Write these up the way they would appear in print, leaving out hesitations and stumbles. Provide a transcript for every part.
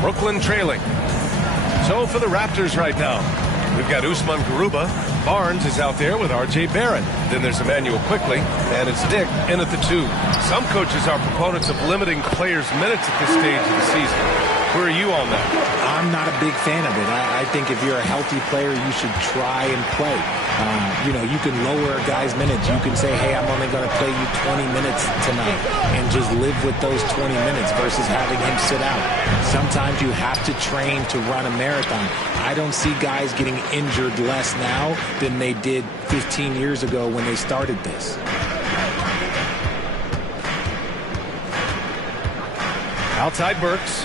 Brooklyn trailing. So for the Raptors right now, we've got Usman Garuba. Barnes is out there with R.J. Barrett. Then there's Emmanuel Quickly, and it's Dick in at the 2. Some coaches are proponents of limiting players' minutes at this stage of the season. Where are you on that? I'm not a big fan of it. I think if you're a healthy player, you should try and play. You can lower a guy's minutes. You can say, hey, I'm only going to play you 20 minutes tonight and just live with those 20 minutes versus having him sit out. Sometimes you have to train to run a marathon. I don't see guys getting injured less now than they did 15 years ago when they started this. Outside Burks.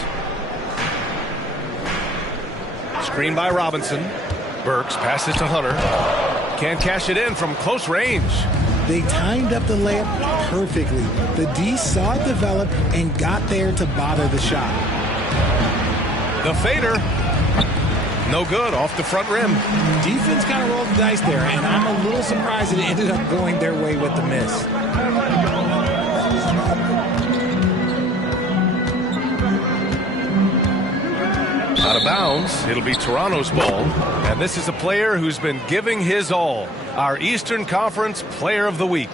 Screen by Robinson. Burks passes to Hunter. Can't cash it in from close range. They timed up the layup perfectly. The D saw it develop and got there to bother the shot. The fader. No good, off the front rim. Defense kind of rolled the dice there, and I'm a little surprised it ended up going their way with the miss. Out of bounds, it'll be Toronto's ball. And this is a player who's been giving his all. Our Eastern Conference Player of the Week.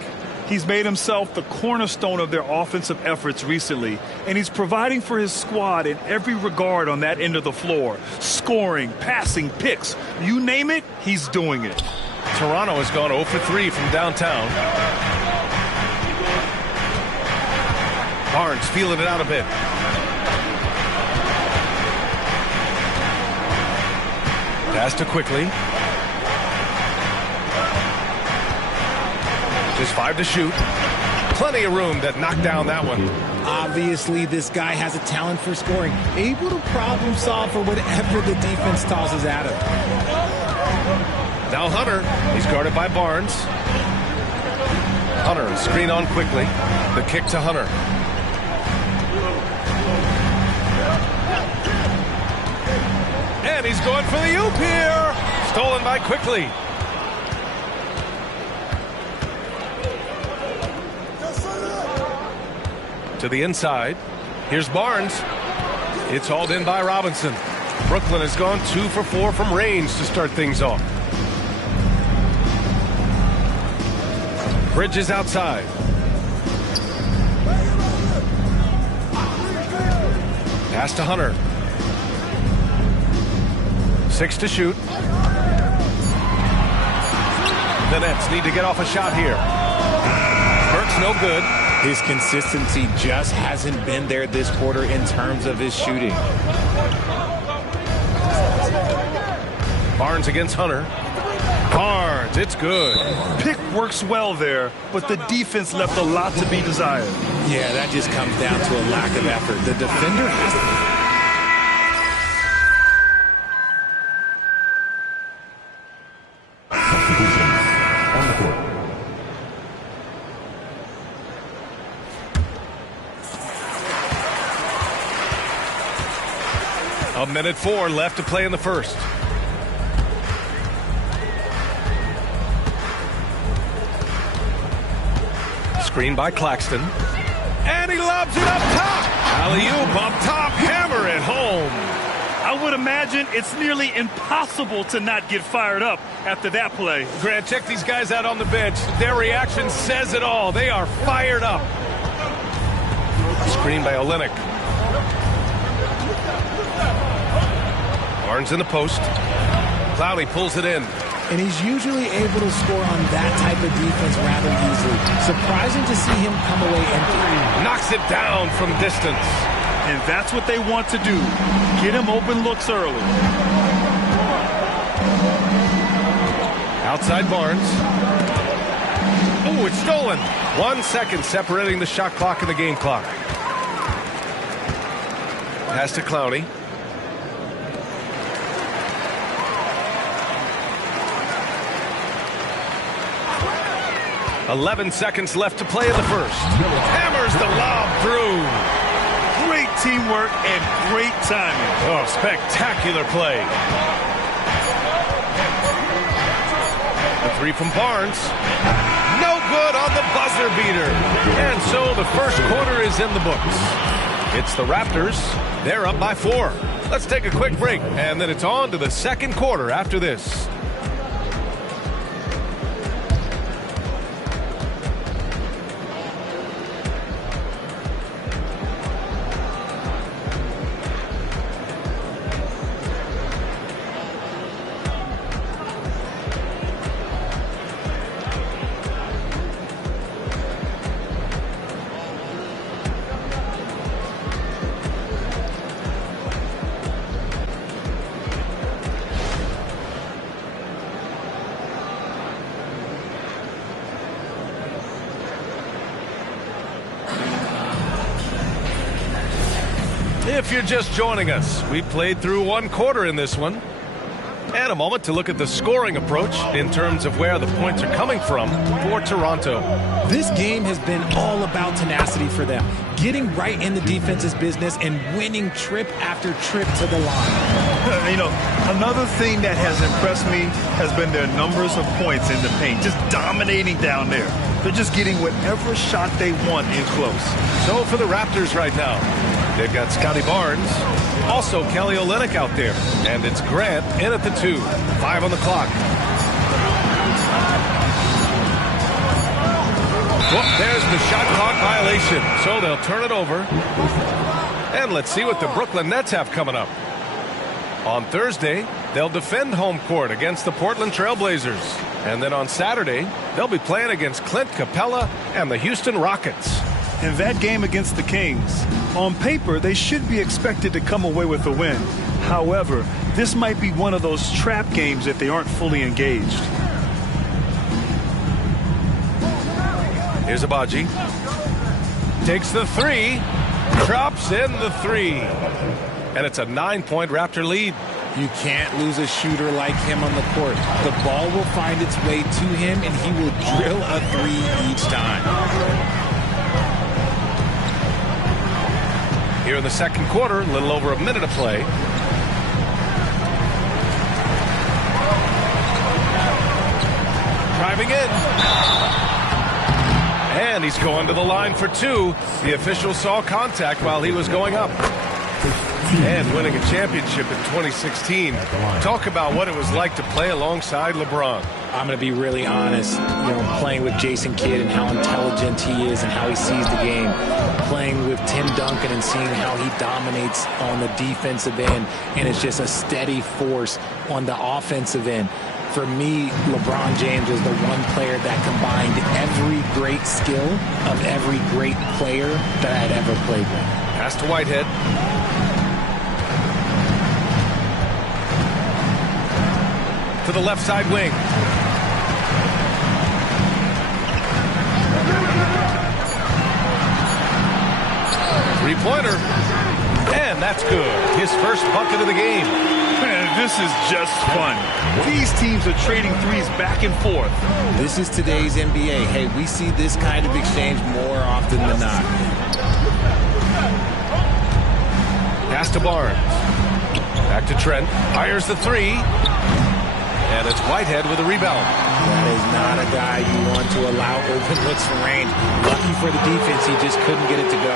He's made himself the cornerstone of their offensive efforts recently, and he's providing for his squad in every regard on that end of the floor. Scoring, passing, picks, you name it, he's doing it. Toronto has gone 0 for 3 from downtown. Barnes feeling it out a bit. Pass to Quickly. Just 5 to shoot. Plenty of room to knock down that one. Obviously, this guy has a talent for scoring. Able to problem solve for whatever the defense tosses at him. Now Hunter. He's guarded by Barnes. Hunter, screen on Quickly. The kick to Hunter. And he's going for the oop here. Stolen by Quickly. To the inside. Here's Barnes. It's hauled in by Robinson. Brooklyn has gone 2 for 4 from range to start things off. Bridges outside. Pass to Hunter. 6 to shoot. The Nets need to get off a shot here. Burks no good. His consistency just hasn't been there this quarter in terms of his shooting. Barnes against Hunter. Barnes, it's good. Pick works well there, but the defense left a lot to be desired. Yeah, that just comes down to a lack of effort. The defender has to... A minute 4 left to play in the first. Screen by Claxton. And he lobs it up top. Alley-oop up top. Hammer it home. I would imagine it's nearly impossible to not get fired up after that play. Grant, check these guys out on the bench. Their reaction says it all. They are fired up. Screen by Olynyk. Barnes in the post. Clowney pulls it in. And he's usually able to score on that type of defense rather easily. Surprising to see him come away empty. Knocks it down from distance. And that's what they want to do. Get him open looks early. Outside Barnes. Oh, it's stolen. 1 second separating the shot clock and the game clock. Pass to Clowney. 11 seconds left to play in the first. Hammers the lob through. Great teamwork and great timing. Oh, spectacular play. The 3 from Barnes. No good on the buzzer beater. And so the first quarter is in the books. It's the Raptors They're up by 4. Let's take a quick break, and then it's on to the second quarter after this. If you're just joining us, we played through one quarter in this one. And a moment to look at the scoring approach in terms of where the points are coming from for Toronto. This game has been all about tenacity for them, getting right in the defense's business and winning trip after trip to the line. You know, another thing that has impressed me has been their numbers of points in the paint, just dominating down there. They're just getting whatever shot they want in close. So for the Raptors right now, they've got Scotty Barnes, also Kelly Olynyk out there, and it's Grant in at the 2. 5 on the clock. Whoop, there's the shot clock violation, so they'll turn it over. And let's see what the Brooklyn Nets have coming up. On Thursday, they'll defend home court against the Portland Trail Blazers. And then on Saturday, they'll be playing against Clint Capella and the Houston Rockets. In that game against the Kings, on paper, they should be expected to come away with a win. However, this might be one of those trap games if they aren't fully engaged. Here's Abaji. Takes the 3. Drops in the 3. And it's a 9-point Raptor lead. You can't lose a shooter like him on the court. The ball will find its way to him, and he will drill a 3 each time. Here in the second quarter, a little over a minute of play. Driving in. And he's going to the line for 2. The official saw contact while he was going up. And winning a championship in 2016. Talk about what it was like to play alongside LeBron. I'm going to be really honest, playing with Jason Kidd and how intelligent he is and how he sees the game. Playing with Tim Duncan and seeing how he dominates on the defensive end and is just a steady force on the offensive end. For me, LeBron James is the one player that combined every great skill of every great player that I had ever played with. Pass to Whitehead. To the left side wing. Three-pointer. And that's good. His first bucket of the game. Man, this is just fun. These teams are trading threes back and forth. This is today's NBA. Hey, we see this kind of exchange more often than not. Pass to Barnes. Back to Trent. Fires the 3. And it's Whitehead with a rebound. That is not a guy you want to allow open looks from range. Lucky for the defense, he just couldn't get it to go.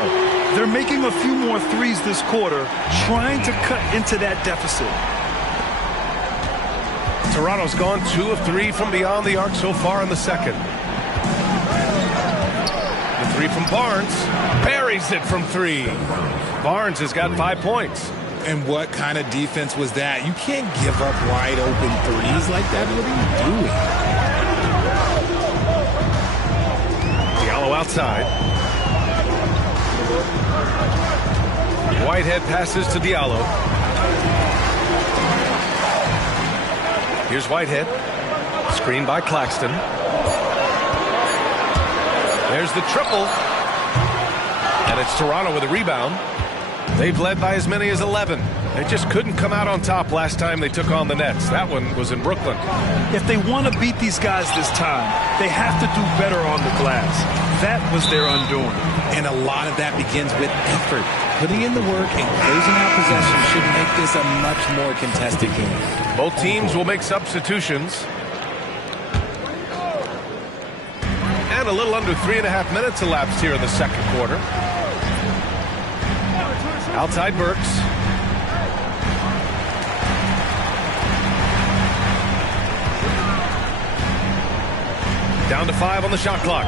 They're making a few more threes this quarter, trying to cut into that deficit. Toronto's gone 2 of 3 from beyond the arc so far in the second. The 3 from Barnes. Buries it from 3. Barnes has got 5 points. And what kind of defense was that? You can't give up wide open threes like that. What are you doing? Diallo outside. Whitehead passes to Diallo. Here's Whitehead. Screen by Claxton. There's the triple. And it's Toronto with a rebound. They've led by as many as 11. They just couldn't come out on top last time they took on the Nets. That one was in Brooklyn. If they want to beat these guys this time, they have to do better on the glass. That was their undoing. And a lot of that begins with effort. Putting in the work and closing out possession should make this a much more contested game. Both teams will make substitutions. And a little under 3.5 minutes elapsed here in the second quarter. Outside Burks. Down to 5 on the shot clock.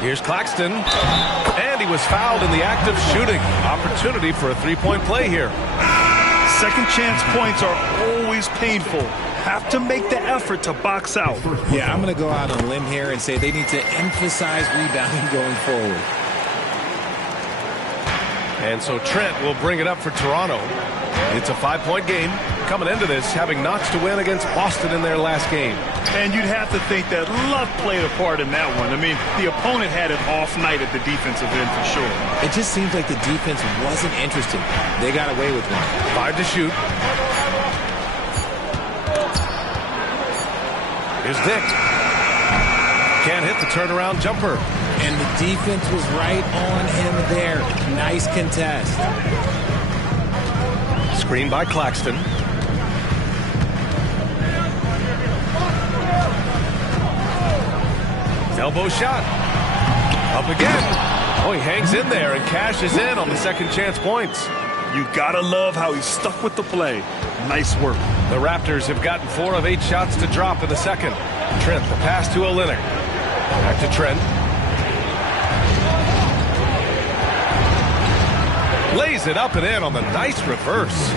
Here's Claxton. And he was fouled in the act of shooting. Opportunity for a three-point play here. Second chance points are always painful. Have to make the effort to box out. Yeah, I'm going to go out on a limb here and say they need to emphasize rebounding going forward. And so Trent will bring it up for Toronto. It's a 5-point game. Coming into this, having notched to win against Boston in their last game. And you'd have to think that luck played a part in that one. I mean, the opponent had an off night at the defensive end for sure. It just seems like the defense wasn't interested. They got away with one. 5 to shoot. Here's Dick. Can't hit the turnaround jumper. And the defense was right on him there. Nice contest. Screen by Claxton. Elbow shot. Up again. Oh, he hangs in there and cashes in on the second chance points. You gotta love how he stuck with the play. Nice work. The Raptors have gotten 4 of 8 shots to drop in the second. Trent, the pass to Olynyk. Back to Trent. Lays it up and in on the nice reverse.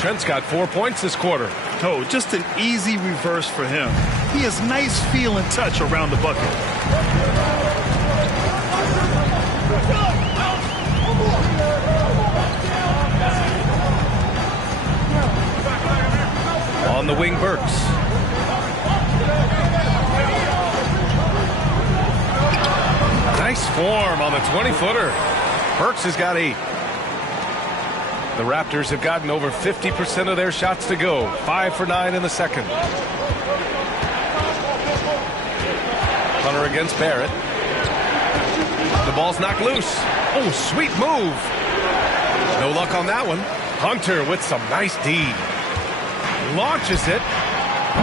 Trent's got 4 points this quarter. Oh, just an easy reverse for him. He has nice feel and touch around the bucket. On the wing, Burks. Nice form on the 20-footer. Burks has got 8. The Raptors have gotten over 50% of their shots to go. 5 for 9 in the second. Hunter against Barrett. The ball's knocked loose. Oh, sweet move. No luck on that one. Hunter with some nice D. Launches it.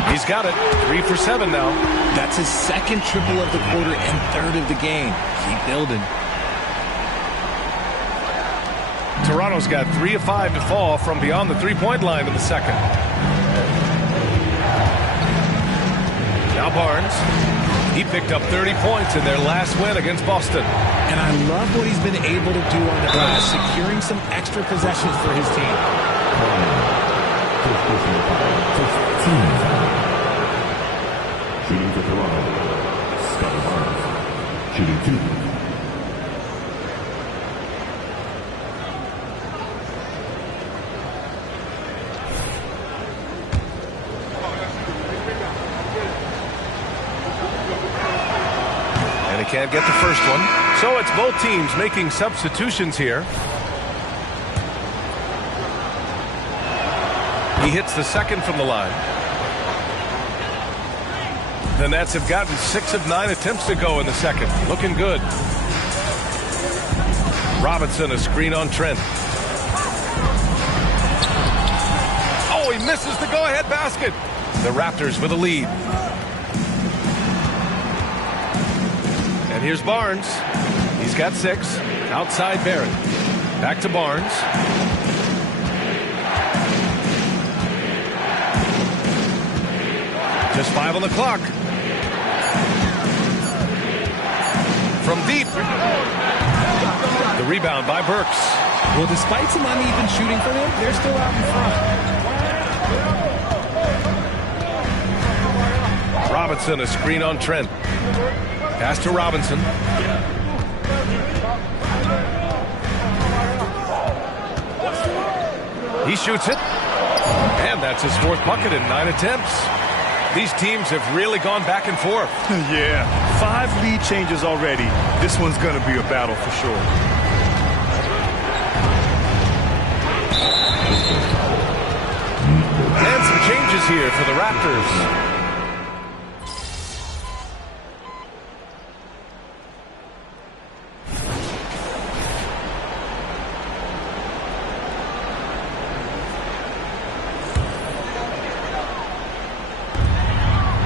He's got it. 3 for 7 now. That's his second triple of the quarter and third of the game. Keep building. Toronto's got 3 of 5 to fall from beyond the three-point line in the second. Now Barnes. He picked up 30 points in their last win against Boston. And I love what he's been able to do on the glass, securing some extra possessions for his team. Shooting for Toronto, Scottie Barnes. Shooting 2. Can't get the first one. So it's both teams making substitutions here. He hits the second from the line. The Nets have gotten 6 of 9 attempts to go in the second. Looking good. Robinson, a screen on Trent. Oh, he misses the go-ahead basket. The Raptors with a lead. And here's Barnes. He's got 6. Outside Barrett. Back to Barnes. Just 5 on the clock. From deep. The rebound by Burks. Well, despite some uneven shooting for them, they're still out in front. Robinson, a screen on Trent. Pass to Robinson. He shoots it. And that's his 4th bucket in 9 attempts. These teams have really gone back and forth. Yeah, 5 lead changes already. This one's going to be a battle for sure. And some changes here for the Raptors.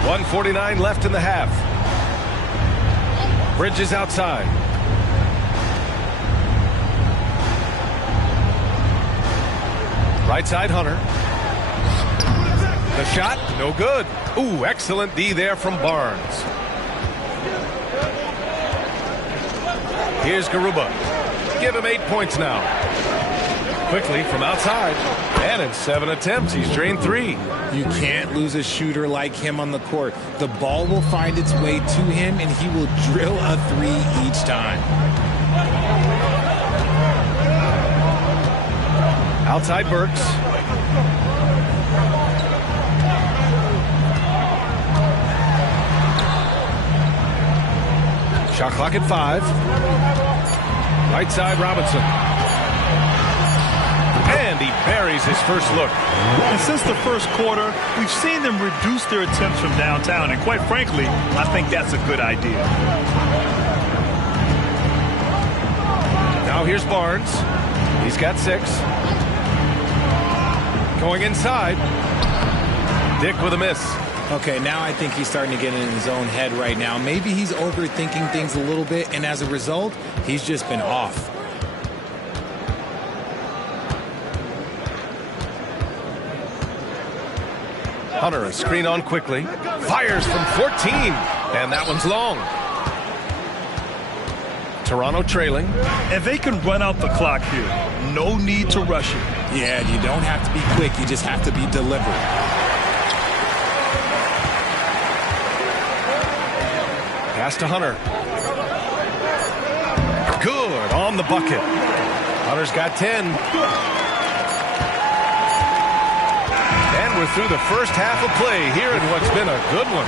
1:49 left in the half. Bridges outside. Right side, Hunter. The shot, no good. Ooh, excellent D there from Barnes. Here's Garuba. Give him 8 points now. Quickly from outside. And in 7 attempts, he's drained 3. You can't lose a shooter like him on the court. The ball will find its way to him, and he will drill a 3 each time. Outside Burks. Shot clock at 5. Right side Robinson. And he buries his first look. And since the first quarter, we've seen them reduce their attempts from downtown. And quite frankly, I think that's a good idea. Now here's Barnes. He's got 6. Going inside. Dick with a miss. Okay, now I think he's starting to get in his own head right now. Maybe he's overthinking things a little bit, and as a result, he's just been off. Hunter, a screen on quickly. Fires from 14, and that one's long. Toronto trailing. And they can run out the clock here. No need to rush it. Yeah, you don't have to be quick. You just have to be deliberate. Pass to Hunter. Good on the bucket. Hunter's got 10. And we're through the first half of play here in what's been a good one.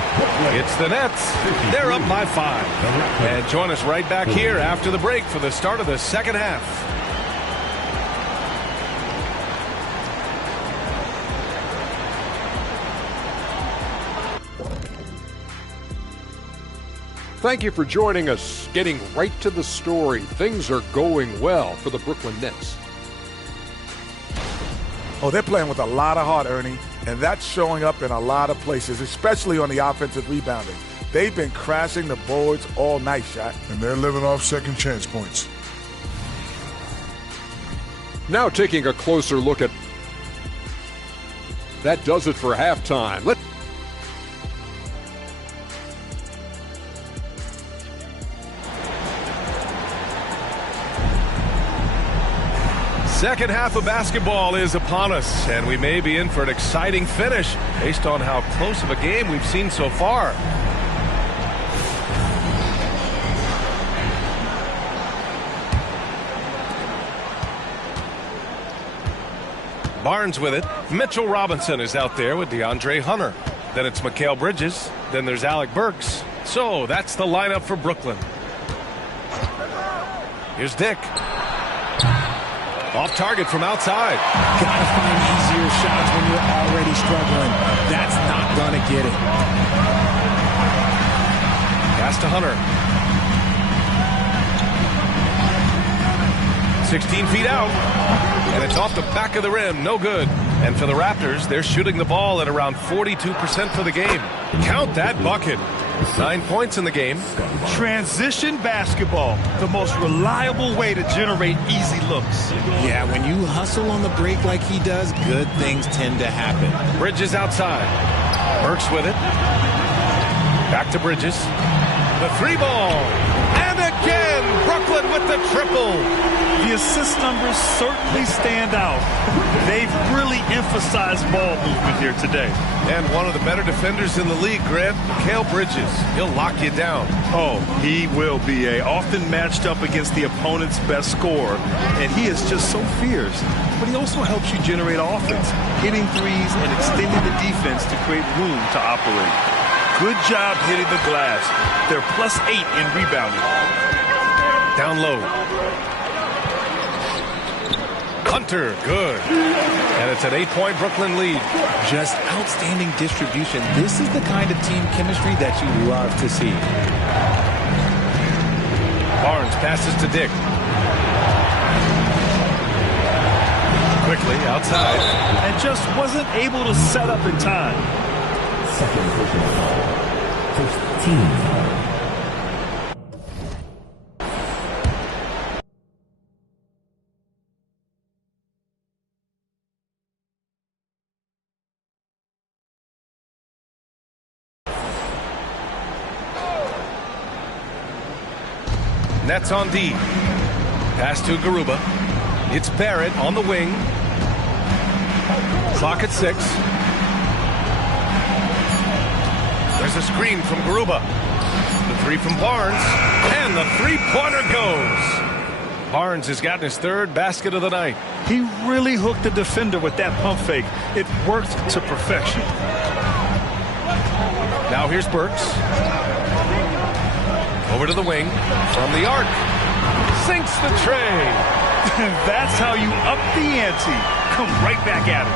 It's the Nets. They're up by 5. And join us right back here after the break for the start of the second half. Thank you for joining us. Getting right to the story. Things are going well for the Brooklyn Nets. Oh, they're playing with a lot of heart, Ernie, and that's showing up in a lot of places, especially on the offensive rebounding. They've been crashing the boards all night, Shaq. And they're living off second chance points. Now taking a closer look at... That does it for halftime. Second half of basketball is upon us, and we may be in for an exciting finish based on how close of a game we've seen so far. Barnes with it. Mitchell Robinson is out there with DeAndre Hunter. Then it's Mikal Bridges. Then there's Alec Burks. So that's the lineup for Brooklyn. Here's Dick. Off target from outside. Gotta find easier shots when you're already struggling. That's not gonna get it. Pass to Hunter. 16 feet out. And it's off the back of the rim. No good. And for the Raptors, they're shooting the ball at around 42% for the game. Count that bucket. 9 points in the game. Transition basketball, the most reliable way to generate easy looks. Yeah, when you hustle on the break like he does, good things tend to happen. Bridges outside. Burks with it. Back to Bridges. The 3-ball. And again, Brooklyn with the triple. The assist numbers certainly stand out. They've really emphasized ball movement here today. And one of the better defenders in the league, Grant, Mikal Bridges. He'll lock you down. Oh, he will be often matched up against the opponent's best scorer. And he is just so fierce. But he also helps you generate offense, hitting threes and extending the defense to create room to operate. Good job hitting the glass. They're +8 in rebounding. Down low. Hunter, good. And it's an 8-point Brooklyn lead. Just outstanding distribution. This is the kind of team chemistry that you love to see. Barnes passes to Dick. Quickly outside. And just wasn't able to set up in time. Second personal foul. First team foul. Nets on D. Pass to Garuba. It's Barrett on the wing. Clock at 6. There's a screen from Garuba. The three from Barnes. And the three-pointer goes. Barnes has gotten his third basket of the night. He really hooked the defender with that pump fake. It worked to perfection. Now here's Burks. Over to the wing. From the arc. Sinks the tray. That's how you up the ante. Come right back at it.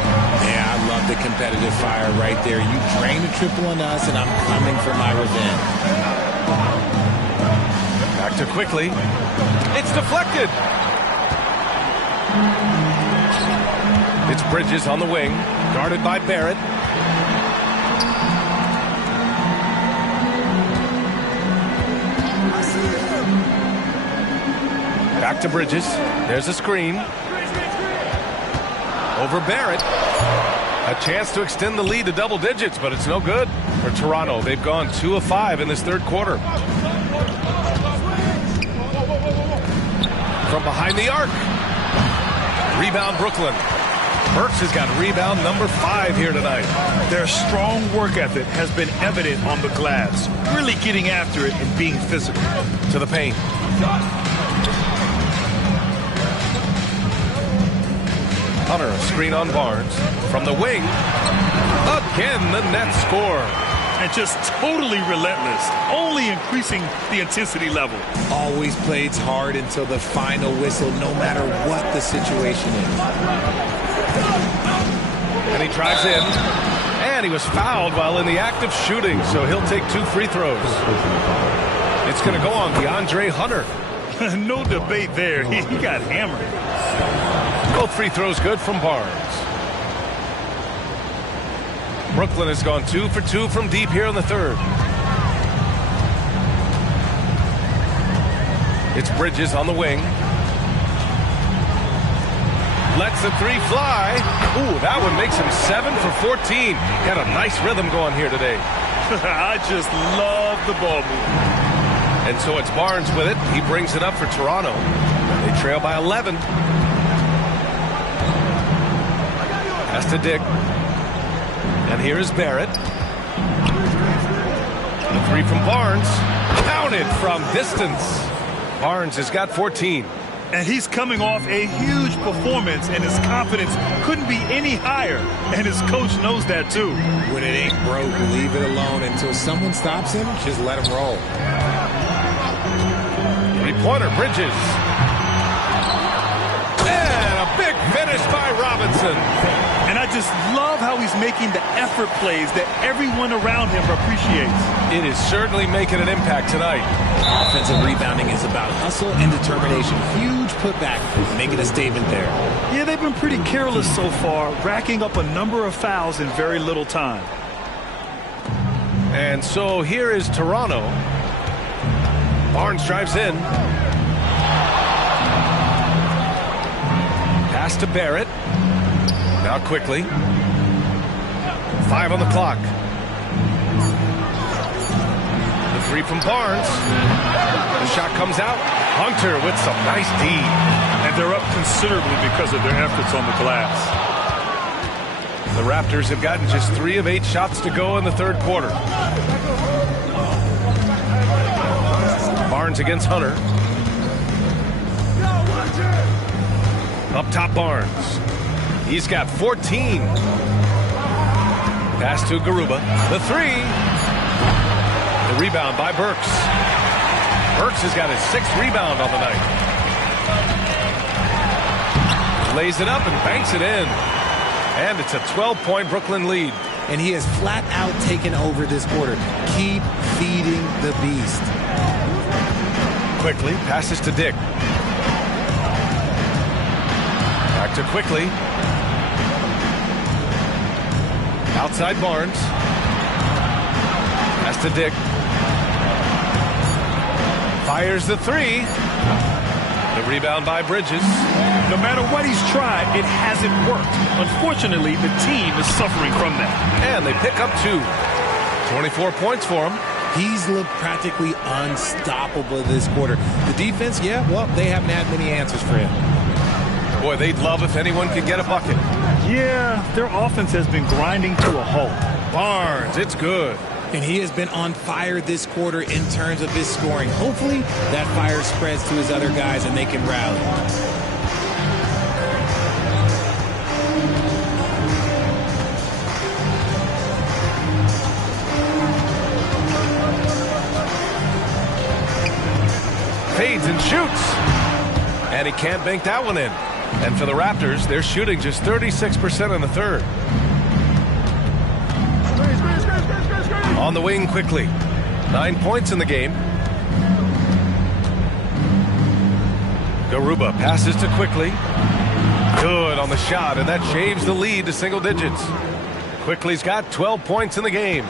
Yeah, I love the competitive fire right there. You drain a triple on us, and I'm coming for my revenge. Back to Quickly. It's deflected. It's Bridges on the wing. Guarded by Barrett. Back to Bridges. There's a screen. Over Barrett. A chance to extend the lead to double digits, but it's no good for Toronto. They've gone 2 of 5 in this third quarter. From behind the arc. Rebound Brooklyn. Burks has got rebound number 5 here tonight. Their strong work ethic has been evident on the glass. Really getting after it and being physical. To the paint. Hunter, a screen on Barnes. From the wing. Again, the Nets score. And just totally relentless. Only increasing the intensity level. Always plays hard until the final whistle, no matter what the situation is. And he drives in. And he was fouled while in the act of shooting, so he'll take 2 free throws. It's going to go on DeAndre Hunter. No debate there. He got hammered. Both free throws good from Barnes. Brooklyn has gone 2 for 2 from deep here in the third. It's Bridges on the wing. Lets the 3 fly. Ooh, that one makes him 7 for 14. Got a nice rhythm going here today. I just love the ball movement. And so it's Barnes with it. He brings it up for Toronto. They trail by 11. Pass to Dick. And here is Barrett. The 3 from Barnes. Counted from distance. Barnes has got 14. And he's coming off a huge performance, and his confidence couldn't be any higher. And his coach knows that, too. When it ain't broke, leave it alone. Until someone stops him, just let him roll. Three-pointer, Bridges. And a big finish by Robinson. And I just love how he's making the effort plays that everyone around him appreciates. It is certainly making an impact tonight. Offensive rebounding is about hustle and determination. Huge putback, making a statement there. Yeah, they've been pretty careless so far, racking up a number of fouls in very little time. And so here is Toronto. Barnes drives in. Pass to Barrett. Now Quickly. 5 on the clock. The 3 from Barnes. The shot comes out. Hunter with some nice D. And they're up considerably because of their efforts on the glass. The Raptors have gotten just 3 of 8 shots to go in the third quarter. Barnes against Hunter. Up top, Barnes. He's got 14. Pass to Garuba. The 3. The rebound by Burks. Burks has got his 6th rebound on the night. Lays it up and banks it in. And it's a 12-point Brooklyn lead. And he has flat out taken over this quarter. Keep feeding the beast. Quickly passes to Dick. Back to Quickly. Outside Barnes. to Dick. Fires the three. The rebound by Bridges. No matter what he's tried, it hasn't worked. Unfortunately, the team is suffering from that. And they pick up 2. 24 points for him. He's looked practically unstoppable this quarter. The defense, yeah, well, they haven't had many answers for him. Boy, they'd love if anyone could get a bucket. Yeah, their offense has been grinding to a halt. Barnes, it's good. And he has been on fire this quarter in terms of his scoring. Hopefully, that fire spreads to his other guys and they can rally. Fades and shoots. And he can't bank that one in. And for the Raptors, they're shooting just 36% in the third. On the wing quickly. 9 points in the game. Garuba passes to Quickly. Good on the shot, and that shaves the lead to single digits. Quickly's got 12 points in the game.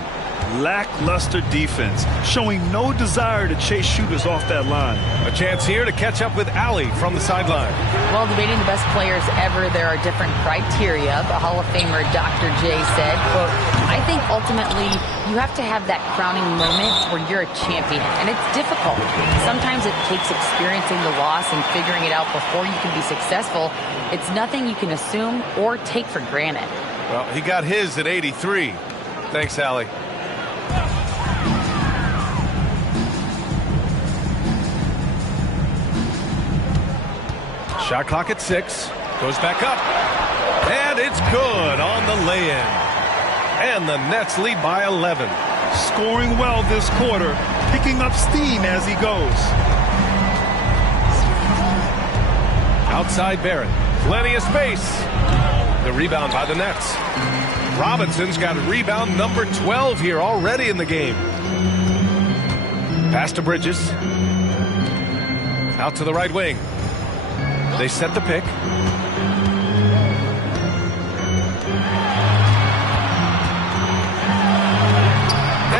Lackluster defense, showing no desire to chase shooters off that line. A chance here to catch up with Allie from the sideline. Well, debating the best players ever, there are different criteria. The Hall of Famer Dr. J said, quote, I think ultimately you have to have that crowning moment where you're a champion. And it's difficult. Sometimes it takes experiencing the loss and figuring it out before you can be successful. It's nothing you can assume or take for granted. Well, he got his at 83. Thanks, Allie. Shot clock at 6. Goes back up. And it's good on the lay-in. And the Nets lead by 11. Scoring well this quarter, picking up steam as he goes. Outside Barrett. Plenty of space. The rebound by the Nets. Robinson's got rebound number 12 here already in the game. Pass to Bridges. Out to the right wing. They set the pick.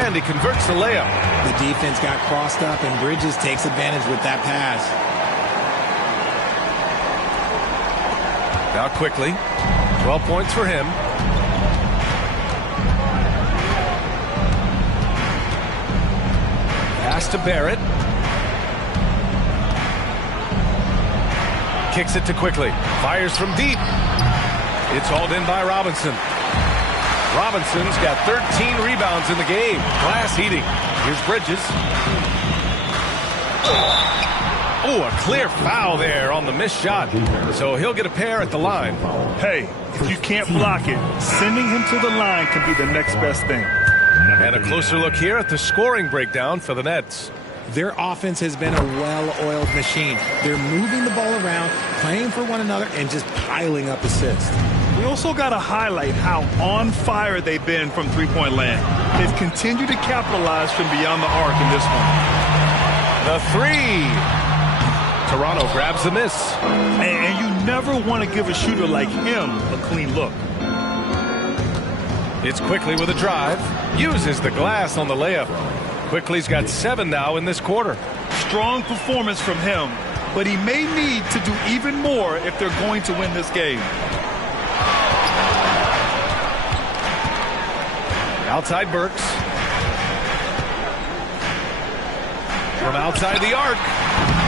And he converts the layup. The defense got crossed up, and Bridges takes advantage with that pass. Now Quickly. 12 points for him. Pass to Barrett. Kicks it to Quickly. Fires from deep. It's hauled in by Robinson. Robinson's got 13 rebounds in the game. Glass heating. Here's Bridges. Oh, a clear foul there on the missed shot. So he'll get a pair at the line. Hey, if you can't block it, sending him to the line can be the next best thing. And a closer look here at the scoring breakdown for the Nets. Their offense has been a well-oiled machine. They're moving the ball around, playing for one another, and just piling up assists. We also got to highlight how on fire they've been from three-point land. They've continued to capitalize from beyond the arc in this one. The three. Toronto grabs the miss. And you never want to give a shooter like him a clean look. It's Quickly with a drive. Uses the glass on the layup. Quickly's got 7 now in this quarter. Strong performance from him, but he may need to do even more if they're going to win this game. Outside Burks. From outside the arc.